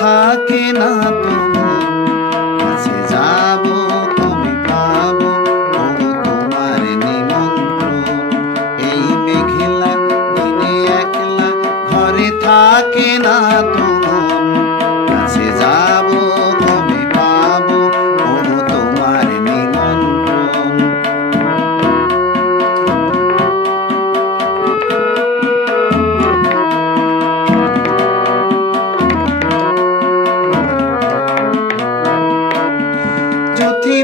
থাকে না তো কাছে যাব কবে পাবো তোমার নিমন্ত্রণ। এই মেঘলা দিনে একলা ঘরে থাকে না তো কাছে যাব কবে পাবো তোমার নিমন্ত্রণ।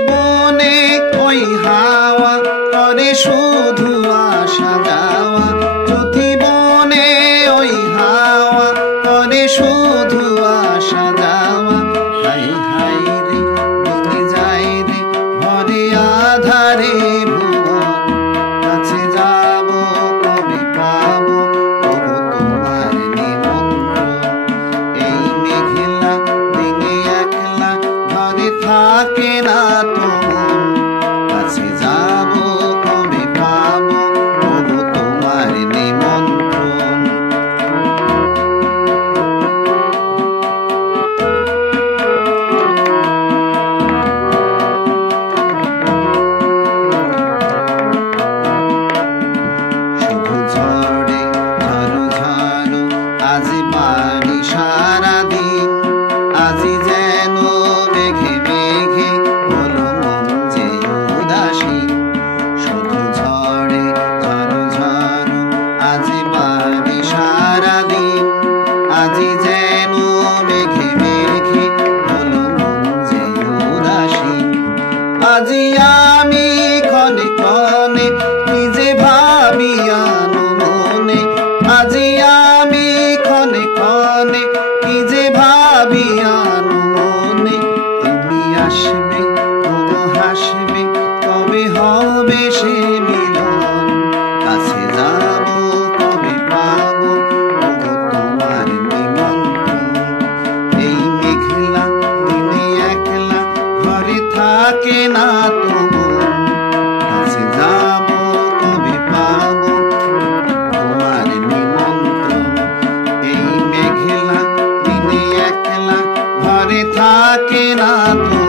বনে ওই হাওয়া করে শুধু আসা যাওয়া, চথি বনে ওই হাওয়া করে শুধু আসা যাওয়া। হাই হাই রে দিনে যাই রে ভরে আধারে ভুবন, কাছে যাব কবে পাবো তোমার নিমন্ত্রণ। এই মেঘলা দিনে একলা ঘরে থাকে না তো কাছে যাব কবে পাবো তোমার নিমন্ত্রণ। শুধু ঝড়ে ঝড়ো ঝড়ো আজ বাড়ি সারাদিন, আজি যেন মেঘে মেঘে হলো মন যে উদাসী। শুধু ঝড়ে ঝড়ো ঝড়ো আজ বাড়ি সারাদিন, আজি যেন মেঘে মেঘে হলো মন যে উদাসী। আজি আমি ক্ষণে ক্ষণে নিজে ভাবি আনো মনে, আজি আমি ক্ষণে ক্ষণে নিজে ভাবি আনো মনে। তুমি আসবে তবু হাসবে কবে হবে সে মিলন, কাছে যাব কবে পাবো তোমার নিমন্ত্রণ। এই মেঘলা দিনে একলা ঘরে থাকে না তো কাছে যাব কবে পাবো তোমার নিমন্ত্রণ। এই মেঘলা দিনে একলা ঘরে থাকে না তো